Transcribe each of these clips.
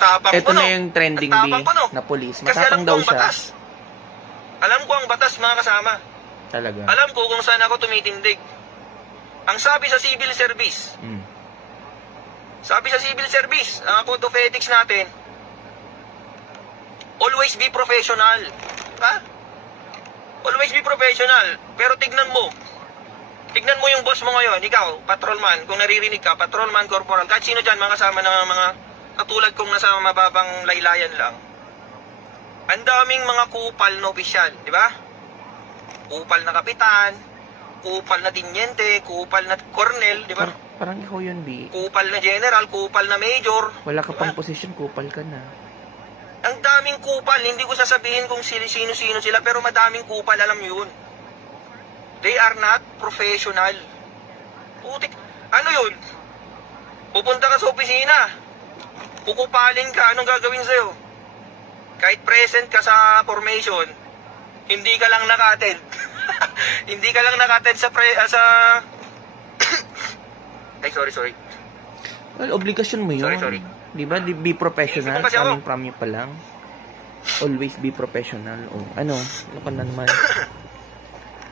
tapang Ito ko, no? na yung trending Ang tapang B ko, no? na police. Kasi Matapang alam ko daw ang siya. batas. Alam ko ang batas, mga kasama. Talaga. Alam ko kung saan ako tumitindig. Ang sabi sa civil service, sabi sa civil service, ang code of ethics natin, always be professional. Ha? Always be professional. Pero tignan mo yung boss mo ngayon, ikaw, patrolman, kung naririnig ka, patrolman, corporal, kahit sino dyan, mga kasama ng mga katulad kong nasa mababang laylayan lang. Ang daming mga kupal na opisyal, di ba? Kupal na kapitan, kupal na tinyente, kupal na colonel, di ba? Parang ikaw yun, B. Kupal na general, kupal na major. Wala ka pang posisyon, kupal ka na. Ang daming kupal, hindi ko sasabihin kung sino-sino sila, pero madaming kupal, alam yun. They are not professional. Putik, ano yun? Pupunta ka sa opisina, kukupalin ka, anong gagawin sa'yo? Kahit present ka sa formation, hindi ka lang naka-attend. Hindi ka lang naka-attend sa ay, sorry. Well, obligasyon mo yun. Sorry. Di ba? Be professional. Kasi ako, Coming from you pa lang. Always be professional. O, ano ka na naman?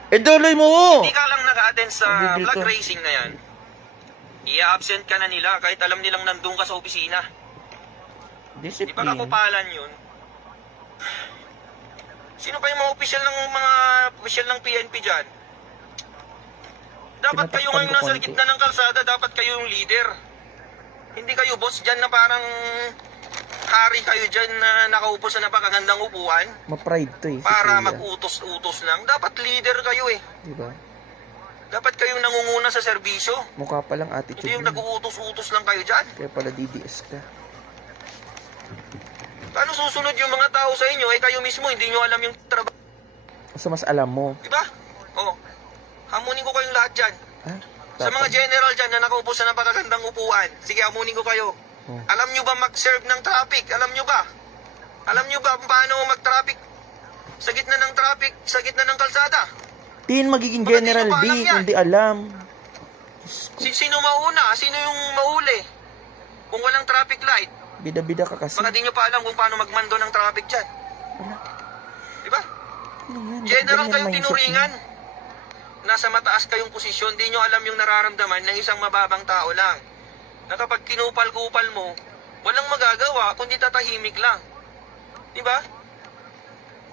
Tuloy mo! Hindi ka lang naka-attend sa flag racing na yan. I-absent ka na nila kahit alam nilang nandun ka sa opisina. Discipline. Di ba kakupalan yun? Sino pa yung mga opisyal ng PNP dyan? Dapat kayo ngayon nasa gitna ng kalsada, dapat kayo yung leader. Hindi kayo boss dyan na parang hari kayo dyan na nakaupo sa napakagandang upuan. Ma-pride to eh. Para mag-utos-utos lang. Dapat leader kayo eh. Diba? Dapat kayong nangunguna sa serbisyo. Mukha pa lang attitude. Hindi yung nag-uutos-utos lang kayo dyan. Kaya pala DDS ka. Paano susunod yung mga tao sa inyo? Eh kayo mismo, hindi nyo alam yung trabaho. So mas alam mo. Diba? Oh, hamunin ko kayong lahat dyan. Ha? Sa mga general dyan na nakaupo sa napakagandang upuan. Sige, hamunin ko kayo. Alam nyo ba mag-serve ng traffic? Alam nyo ba? Alam nyo ba paano mag-traffic sa gitna ng traffic, sa gitna ng kalsada? Tin magiging General B, hindi alam. Sino mauna? Sino yung mauli? Kung walang traffic light. Bida-bida ka kasi. Baka di nyo pa alam kung paano magmando ng traffic dyan. Diba? General kayong tinuringan. Nasa mataas kayong posisyon, di nyo alam yung nararamdaman ng isang mababang tao lang. Na kapag kinupal-kupal mo, walang magagawa kundi tatahimik lang. Diba?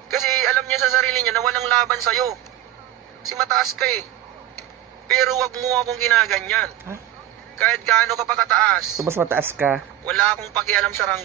Kasi alam niya sa sarili niya na walang laban sa'yo. Kasi mataas ka eh. Pero wag mo akong ginaganyan. Kahit gaano ka pa kataas. So mas mataas ka. Wala akong pakialam sa ranggo.